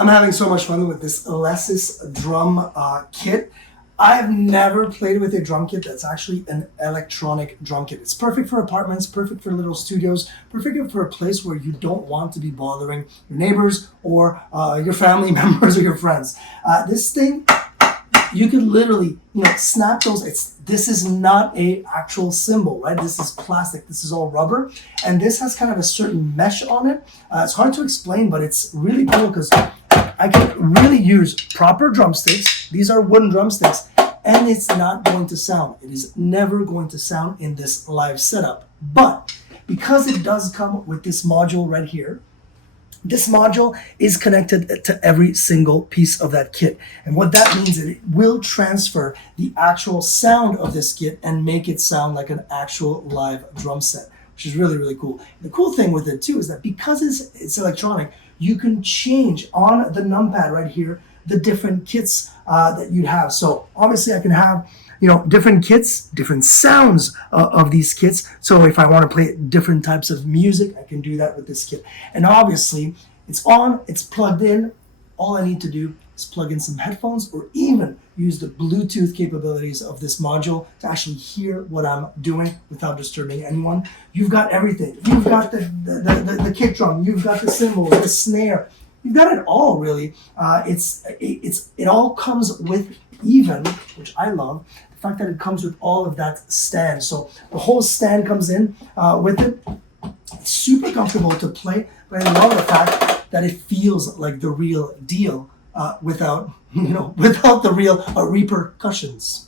I'm having so much fun with this LITE drum kit. I've never played with a drum kit that's actually an electronic drum kit. It's perfect for apartments, perfect for little studios, perfect for a place where you don't want to be bothering your neighbors or your family members or your friends. This thing, you could literally, snap those. This is not a actual cymbal, right? This is plastic. This is all rubber, and this has kind of a certain mesh on it. It's hard to explain, but it's really cool because I can really use proper drumsticks. These are wooden drumsticks, and it's not going to sound. It is never going to sound in this live setup. But because it does come with this module right here, this module is connected to every single piece of that kit. And what that means is it will transfer the actual sound of this kit and make it sound like an actual live drum set, which is really, really cool. The cool thing with it too is that because it's electronic, you can change on the numpad right here the different kits that you'd have. So obviously I can have different kits, different sounds of these kits. So if I want to play different types of music, I can do that with this kit. And obviously it's on, it's plugged in. All I need to do is plug in some headphones or even use the Bluetooth capabilities of this module to actually hear what I'm doing without disturbing anyone. You've got everything. You've got the kick drum, you've got the cymbals, the snare. You've got it all, really. It all comes with even, which I love, the fact that it comes with all of that stand. So the whole stand comes in with it. It's super comfortable to play, but I love the fact that it feels like the real deal without the real repercussions.